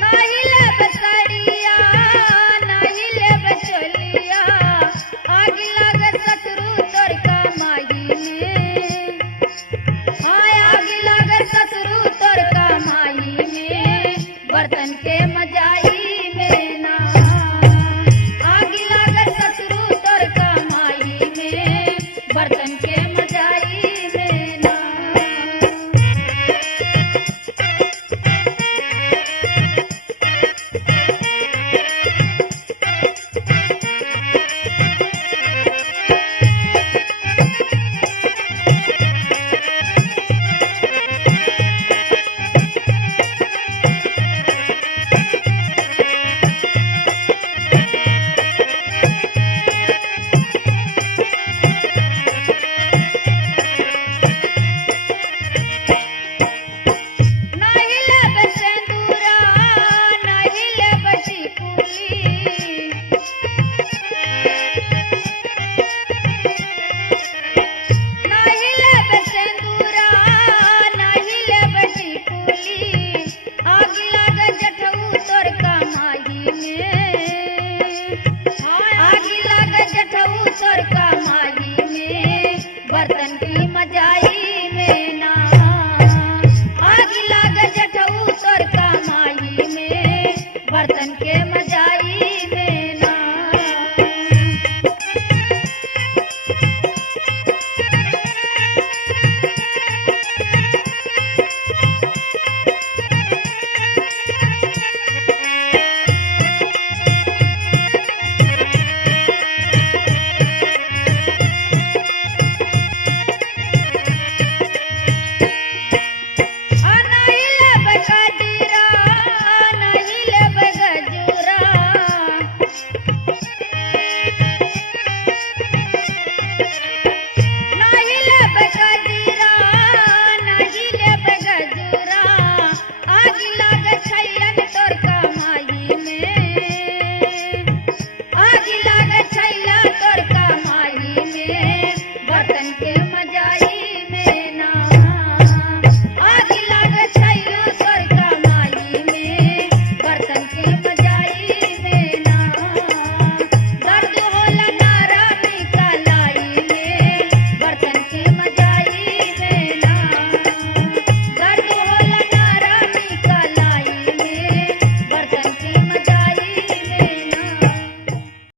नाही लेब साड़िया नाही लेब चोलिया आग लाग ससुर तोर कमाई में हाय आग लाग ससुर तोर कमाई में बर्तन के मजाई में ना आग लाग ससुर तोर कमाई में बर्तन के मजाई में ना नाही लेब सेंदूरा नाही लेब टिकुली नाही लेब सेंदूरा नाही लेब टिकुली आग लाग जठऊ तोर कमाई में आग लाग जठऊ तोर कमाई में बर्तन की मजाई में ना आग लाग जठऊ तोर कमाई में बर्तन के मजाई में ना नाही लेब गजरा नाही लेब गजरा नाही लेब गजरा नाही लेब गजरा आग लाग छैलन तोर कमाई में आग लाग छैला तोर कमाई में बर्तन के मजाई